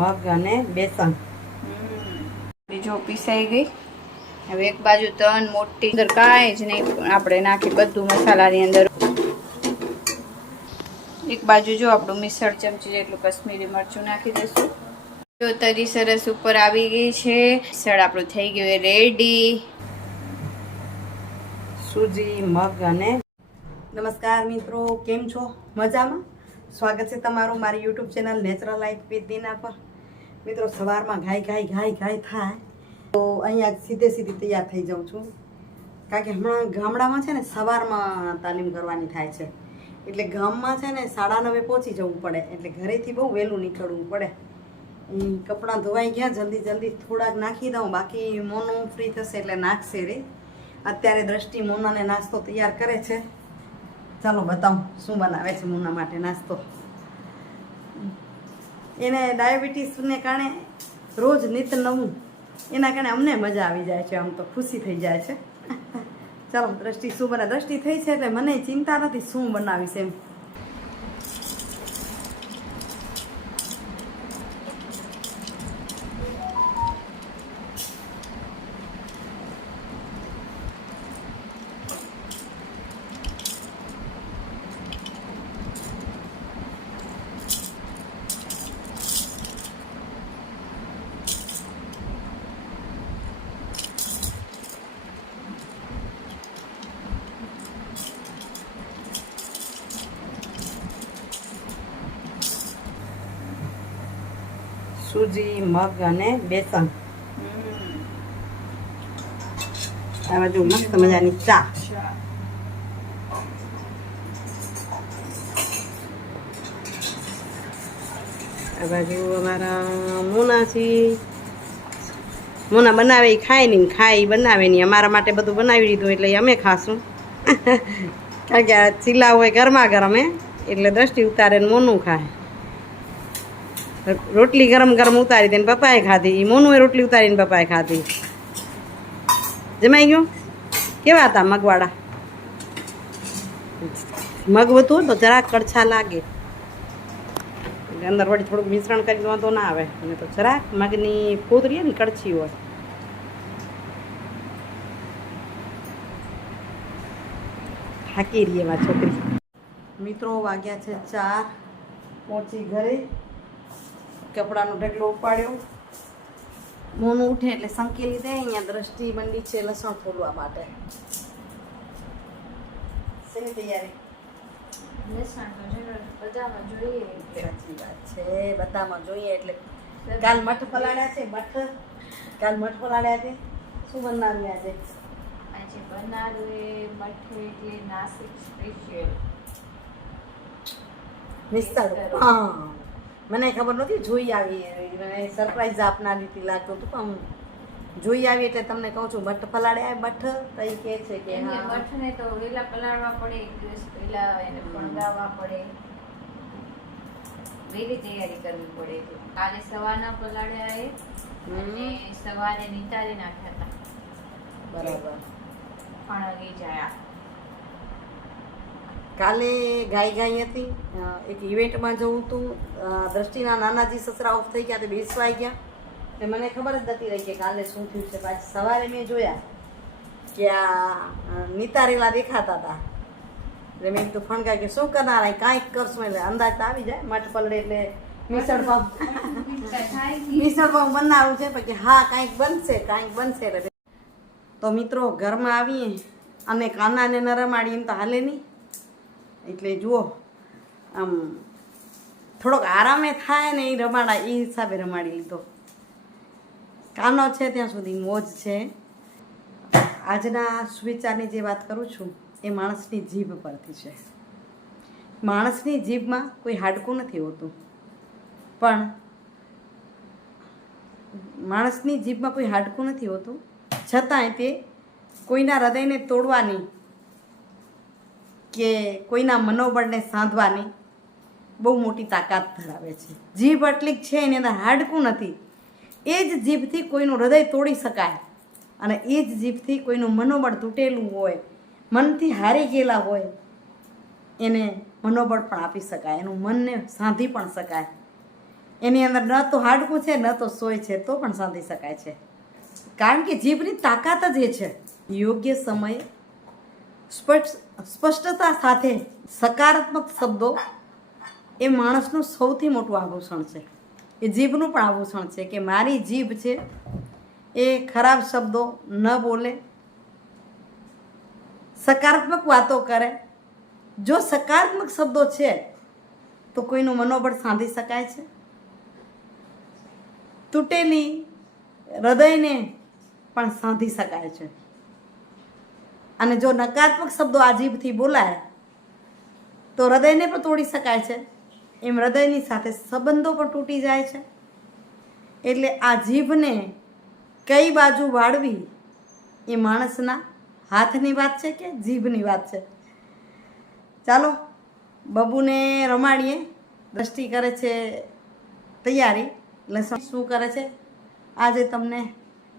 મગ અને બેસન જો પીસાઈ ગઈ। હવે એક બાજુ 3 મોટી અંદર કાંઈ જ નહીં, આપણે નાખી બધું મસાલાની અંદર। એક બાજુ જો આપણું મિસળ ચમચી જેટલું કશ્મીરી મરચું નાખી દઈશું। જો તરી સરસ ઉપર આવી ગઈ છે। મિસળ આપણું થઈ ગયું રેડી। સૂજી મગ અને નમસ્કાર મિત્રો, કેમ છો? મજામાં? સ્વાગત છે તમારું મારી YouTube channel natural life with Dina પર। મિત્રો સવારમાં ઘાય થાય તો અહીંયા સીધી તૈયાર થઈ જાઉં છું, કારણ કે હમણાં ગામડામાં છે ને સવારમાં તાલીમ કરવાની થાય છે, એટલે ગામમાં છે ને 9:30 પહોંચી જવું પડે, એટલે ઘરેથી બહુ વહેલું નીકળવું પડે। કપડાં ધોવાઈ ગયા, જલ્દી થોડાક નાખી દઉં, બાકી મોનું ફ્રી થશે એટલે નાખશે રે। અત્યારે દ્રષ્ટિ મોનાને નાસ્તો તૈયાર કરે છે, ચાલો બતાવું શું બનાવે છે મોના માટે નાસ્તો। એને ડાયાબિટીસને કારણે રોજ નિત નવું, એના કારણે અમને મજા આવી જાય છે, આમ તો ખુશી થઈ જાય છે। ચાલો દ્રષ્ટિ શું બનાવે, દ્રષ્ટિ થઈ છે એટલે મને ચિંતા નથી શું બનાવીશ એમ। સૂજી મગ અને બેસન, આ બાજુ મસ્ત મજાની ચા। આ બાજુ અમારા મોના બનાવે ખાય નહીં, ખાય બનાવે નહીં, અમારા માટે બધું બનાવી દીધું એટલે અમે ખાશું। કારણ કે આ ચીલા હોય ગરમા ગરમ એટલે દ્રષ્ટિ ઉતારે ને મોનું ખાય। રોટલી ગરમ ઉતારી દઈને પપ્પાએ ખાધી, મોનુએ રોટલી ઉતારીને પપ્પાએ ખાધી। જમાઈ ગયું? કેવા હતા મગવાળા? મગ હતું તો જરાક કડછા લાગે, એટલે અંદર વળી થોડુંક મિશ્રણ કરી દો તો ના આવે, અને તો જરાક મગની ફોદરી ને કડછી હોય। થાકી રહી એમાં છોકરી। મિત્રો વાગ્યા છે 4, પહોંચી ઘરે, કપડાનો ઢગલો ઉપાડ્યો, મોનું ઉઠે એટલે સંકેલી દે। અહીંયા દ્રષ્ટિ મંડી છે લસણ ફોલવા માટે। શેની તૈયારી? લસણ તો બધામાં જોઈએ, સાચી વાત છે, બધામાં જોઈએ એટલે કાલ મઠ પલાળ્યા છે, કાલ મઠ પલાળ્યા છે। શું બનાવ્યું આજે? આજે બનાવ્યું મઠ એટલે નાસિક સ્પેશિયલ મિસ્તર। હા, મને ખબર નહોતી, જોઈ આવી, સરપ્રાઈઝ આપનારી હતી લાગતું હતું, પણ જોઈ આવી એટલે તમને કહું છું મઠ પલાળ્યા। મઠ તઈ કહે છે કે મઠને તો વેલા પલાળવા પડે, 1 દિવસ પહેલા એને ફણગાવવા પડે, વેલી તૈયારી કરવી પડે। કાલે સવારના પલાળ્યા અને સવારે નિતારી નાખ્યા હતા, બરાબર, ફણગી જાય। કાલે ગાય હતી, એક ઇવેન્ટમાં જવું હતું, દ્રષ્ટિના નાનાજી સસરા ઓફ થઈ ગયા, તે બેસવાઈ ગયા, એટલે મને ખબર જ નથી રહી કે કાલે શું થયું છે। પાછી સવારે મેં જોયા કે આ નિતારેલા દેખાતા હતા, એટલે મેં કીધું ફણગાય કે શું કરનાર, કાંઈક કરશું, એટલે અંદાજ તો આવી જાય, મઠ પલડે એટલે મિસળ પાવ બનાવવું છે, પછી હા કાંઈક બનશે એટલે તો મિત્રો ઘરમાં આવીએ અને કાનાને ન રમાડી એમ તો હાલે નહીં, એટલે જુઓ આમ થોડોક આરામે થાય ને એ રમાડા, એ હિસાબે રમાડી લીધો। કાનો છે ત્યાં સુધી મોજ છે। આજના સુવિચારની જે વાત કરું છું એ માણસની જીભ પરથી છે। માણસની જીભમાં કોઈ હાડકું નથી હોતું, પણ માણસની જીભમાં કોઈ હાડકું નથી હોતું, છતાંય તે કોઈના હૃદયને તોડવાની કે કોઈના મનોબળને સાંધવાની બહુ મોટી તાકાત ધરાવે છે। જીભ એટલી જ છે, એની અંદર હાડકું નથી, એ જ જીભથી કોઈનું હૃદય તોડી શકાય, અને એ જ જીભથી કોઈનું મનોબળ તૂટેલું હોય, મનથી હારી ગયેલા હોય, એને મનોબળ પણ આપી શકાય, એનું મનને સાંધી પણ શકાય। એની અંદર ન તો હાડકું છે ન તો સોય છે, તો પણ સાંધી શકાય છે. કારણ કે જીભની તાકાત જ એ છે. યોગ્ય સમયે સ્પષ્ટતા સાથે સકારાત્મક શબ્દો એ માણસનું સૌથી મોટું આભૂષણ છે. એ જીભનું પણ આભૂષણ છે કે મારી જીભ છે એ ખરાબ શબ્દો ન બોલે, સકારાત્મક વાતો કરે. જો સકારાત્મક શબ્દો છે તો કોઈનું મનોબળ સાંધી શકાય છે. તૂટેલી હૃદયને પણ સાંધી શકાય છે. અને જો નકારાત્મક શબ્દો આ જીભથી બોલાય તો હૃદયને પણ તોડી શકાય છે. એમ હૃદયની સાથે સંબંધો પણ તૂટી જાય છે. એટલે આ જીભને કઈ બાજુ વાળવી એ માણસના હાથની વાત છે કે જીભની વાત છે. ચાલો બબુને રમાડીએ. દ્રષ્ટિ કરે છે તૈયારી. લસણ શું કરે છે આજે તમને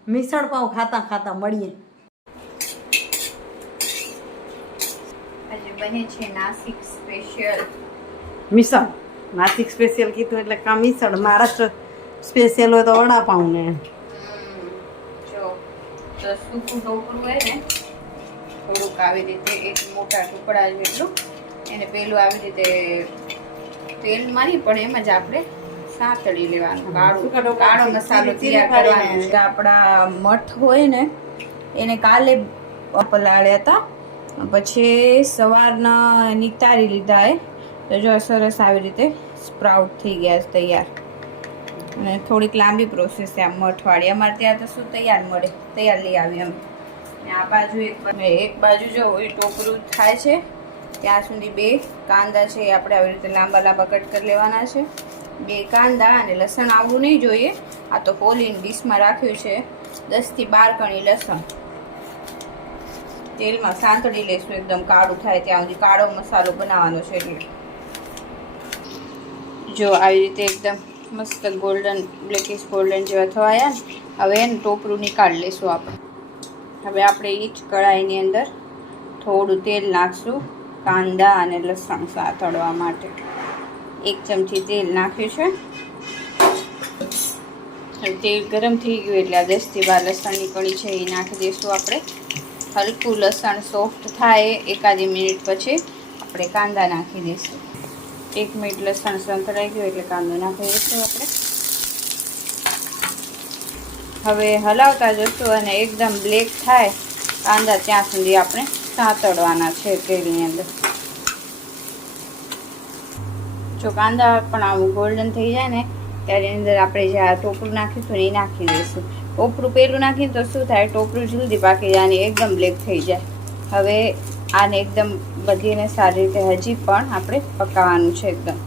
મિસળ પાઉં ખાતા ખાતા મળીએ. આજે બને છે નાસિક સ્પેશિયલ મિસળ. નાસિક સ્પેશિયલ કીધું એટલે કાં મિસળ. મહારાષ્ટ્ર સ્પેશિયલ હોય તો વડાપાઉં ને. જો તો સૂકું ઢોકળું હોય ને થોડુંક આવી રીતે એક મોટા ટુકડા જેટલું એને પેલું આવી રીતે તેલમાં નહીં પણ એમ જ આપણે સાતળી લેવાનું. કાળો મસાલો તૈયાર કરવાનો છે. આપણા મઠ હોય ને એને કાલે પલાળ્યા હતા, પછી સવારના નિતારી લીધા. તો જો સરસ આવી રીતે સ્પ્રાઉટ થઈ ગયા છે તૈયાર. અને થોડીક લાંબી પ્રોસેસ છે આ મઠવાળી. અમારે ત્યાં તો શું તૈયાર મળે, તૈયાર લઈ આવી અમે. આ બાજુ એક બાજુ જો એ ટોપરું થાય છે ત્યાં સુધી 2 કાંદા છે આપણે આવી રીતે લાંબા લાંબા કટ કરી લેવાના છે. 2 કાંદા અને લસણ આવવું નહીં જોઈએ. આ તો ફોલીને ડીશમાં રાખ્યું છે. 10 થી 12 કણી લસણ તેલમાં સાંતળી લઈશું. એકદમ કાળું થાય ત્યાં સુધી કાળો મસાલો બનાવવાનો છે. એટલે જો આવી રીતે એકદમ મસ્ત ગોલ્ડન બ્લેકિશ ગોલ્ડન જેવા થવાયા ને હવે એને ટોપરું નીકાળી લઈશું આપણે. હવે આપણે એ જ કઢાઈની અંદર થોડું તેલ નાખશું કાંદા અને લસણ સાતળવા માટે. 1 ચમચી તેલ નાખ્યું છે. તેલ ગરમ થઈ ગયું એટલે આ 10 થી 12 લસણની કળી છે એ નાખી દઈશું આપણે. હલકું લસણ સોફ્ટ થાય એકાદી મિનિટ પછી આપણે કાંદા નાખી દઈશું. 1 મિનિટ લસણ સંતળાઈ ગયું એટલે કાંદો નાખી દઈશું આપણે. હવે હલાવતા જશું અને એકદમ બ્લેક થાય કાંદા ત્યાં સુધી આપણે સાતળવાના છે તેલની અંદર. જો કાંદા પણ આવું ગોલ્ડન થઈ જાય ને ત્યારે અંદર આપણે જે આ ટોપરું નાખ્યું હતું એ નાખી દઈશું. ટોપરું પેલું નાખીને તો શું થાય, ટોપરું જલ્દી પાકી જાય અને એકદમ બ્લેક થઈ જાય. હવે આને એકદમ બધીને સારી રીતે હજી પણ આપણે પકાવવાનું છે એકદમ.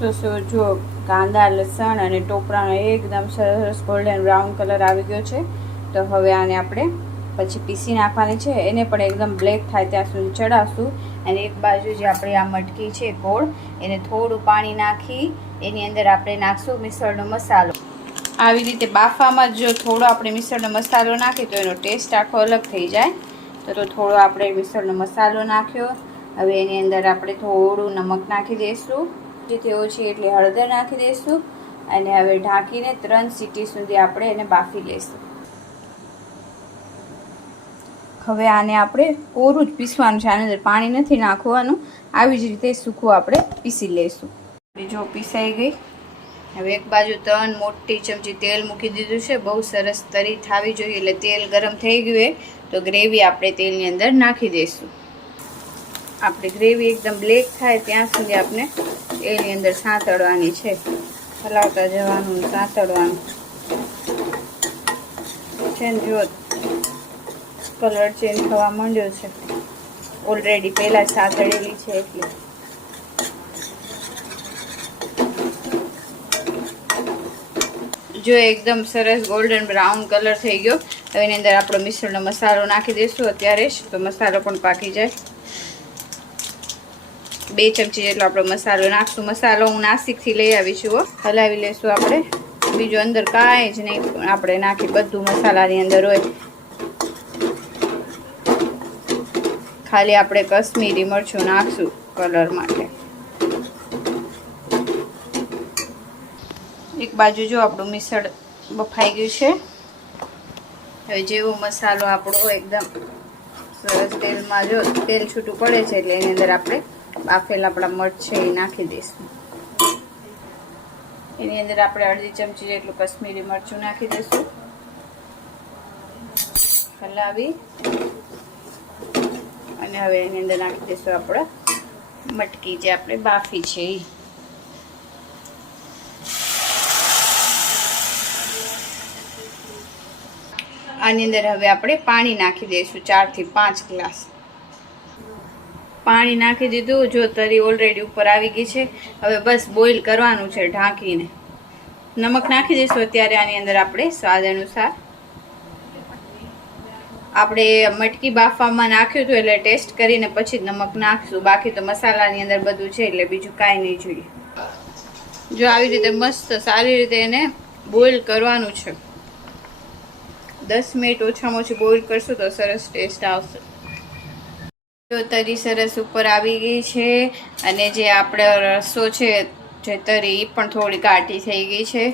તો શું જો કાંદા લસણ અને ટોપરાનો એકદમ સરસ ગોલ્ડન બ્રાઉન કલર આવી ગયો છે. તો હવે આને આપણે પછી પીસી નાખવાની છે. એને પણ એકદમ બ્લેક થાય ત્યાં સુધી ચડાવશું. અને એક બાજુ જે આપણે આ મટકી છે ગોળ એને થોડું પાણી નાખી એની અંદર આપણે નાખશું મિસળનો મસાલો. આવી રીતે બાફામાં જો થોડો આપણે મિસળનો મસાલો નાખીએ તો એનો ટેસ્ટ આખો અલગ થઈ જાય. તો થોડો આપણે મિસળનો મસાલો નાખ્યો. હવે એની અંદર આપણે થોડું નમક નાખી દઈશું. જેથી ઓછી એટલે હળદર નાખી દઈશું. અને હવે ઢાંકીને 3 સીટી સુધી આપણે એને બાફી લઈશું. હવે આને આપણે કોરું જ પીસવાનું છે. આની અંદર પાણી નથી નાખવાનું. આવી જ રીતે સૂકું આપણે પીસી લઈશું. જો પીસાઈ ગઈ. હવે એક બાજુ 3 મોટી ચમચી તેલ મૂકી દીધું છે. બહુ સરસ તરી થવી જોઈએ. એટલે તેલ ગરમ થઈ ગયું તો ગ્રેવી આપણે તેલની અંદર નાખી દઈશું. આપણે ગ્રેવી એકદમ બ્લેક થાય ત્યાં સુધી આપણે તેલની અંદર સાંતળવાની છે. હલાવતા જવાનું, સાંતળવાનું છે. જો કલર ચેન્જ થવા માંડ્યો છે. ઓલરેડી પહેલાં સાંતળેલી છે એટલે જો એકદમ સરસ ગોલ્ડન બ્રાઉન કલર થઈ ગયો. હવે એની અંદર આપણો મિશ્રણનો મસાલો નાખી દઈશું અત્યારે જ, તો મસાલો પણ પાકી જાય. 2 ચમચી જેટલો આપણો મસાલો નાખશું. મસાલો હું નાસિકથી લઈ આવી છું. હલાવી લઈશું આપણે. બીજું અંદર કાંઈ જ નહીં આપણે નાખી, બધું મસાલાની અંદર હોય. ખાલી આપણે કશ્મીરી મરચું નાખશું કલર માટે. એક બાજુ જો આપણું મિસળ બફાઈ ગયું છે. હવે જેવો મસાલો આપણો એકદમ સરસ તેલમાં જો તેલ છૂટું પડે છે એટલે એની અંદર આપણે બાફેલા આપણા મરચ છે એ નાખી દઈશું. એની અંદર આપણે અડધી ચમચી જેટલું કશ્મીરી મરચું નાખી દઈશું. હલાવી અને હવે એની અંદર નાખી દઈશું આપણે મટકી જે આપણે બાફી છે એ. આની અંદર હવે આપણે પાણી નાખી દઈશું 4 થી 5 ગ્લાસ. પાણી નાખી દીધું. જો તરી ઓલરેડી ઉપર આવી ગઈ છે. હવે બસ બોઇલ કરવાનું છે ઢાંકીને. નમક નાખી દઈશું અત્યારે આની અંદર આપણે સ્વાદ અનુસાર. આપણે મટકી બાફવામાં નાખ્યું હતું એટલે ટેસ્ટ કરીને પછી જ નમક નાખશું. બાકી તો મસાલાની અંદર બધું છે એટલે બીજું કાંઈ નહીં જોઈએ. જો આવી રીતે મસ્ત સારી રીતે એને બોઇલ કરવાનું છે. 10 મિનિટ ઓછામાં ઓછી બોઇલ કરશું તો સરસ ટેસ્ટ આવશે. જો તરી સરસ ઉપર આવી ગઈ છે અને જે આપણે રસો છે જે તરી એ પણ થોડી ઘાટી થઈ ગઈ છે.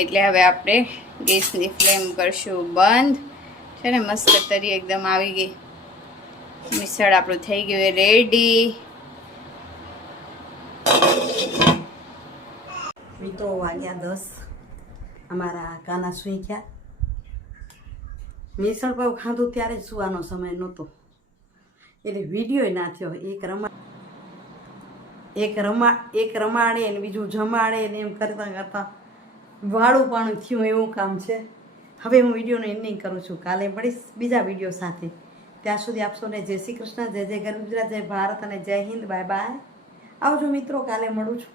એટલે હવે આપણે ગેસની ફ્લેમ કરશું બંધ. છે ને મસ્ત તરી એકદમ આવી ગઈ. મિસળ આપણું થઈ ગયું રેડી. મિત્રો વાગ્યા 10. અમારા કાના સૂઈ ગયા. મિસળ પાવ ખાધું ત્યારે સુવાનો સમય નહોતો એટલે વિડીયો ના થયો. એક રમાડે ને બીજું જમાડે ને એમ કરતાં કરતાં વાળું પાણું થયું એવું કામ છે. હવે હું વિડીયોનું એન્ડિંગ કરું છું. કાલે મળીશ બીજા વિડીયો સાથે. ત્યાં સુધી આપ સૌને જય શ્રી કૃષ્ણ, જય જય ગરવી ગુજરાત, જય ભારત અને જય હિન્દ. Bye bye. આવજો મિત્રો, કાલે મળું છું.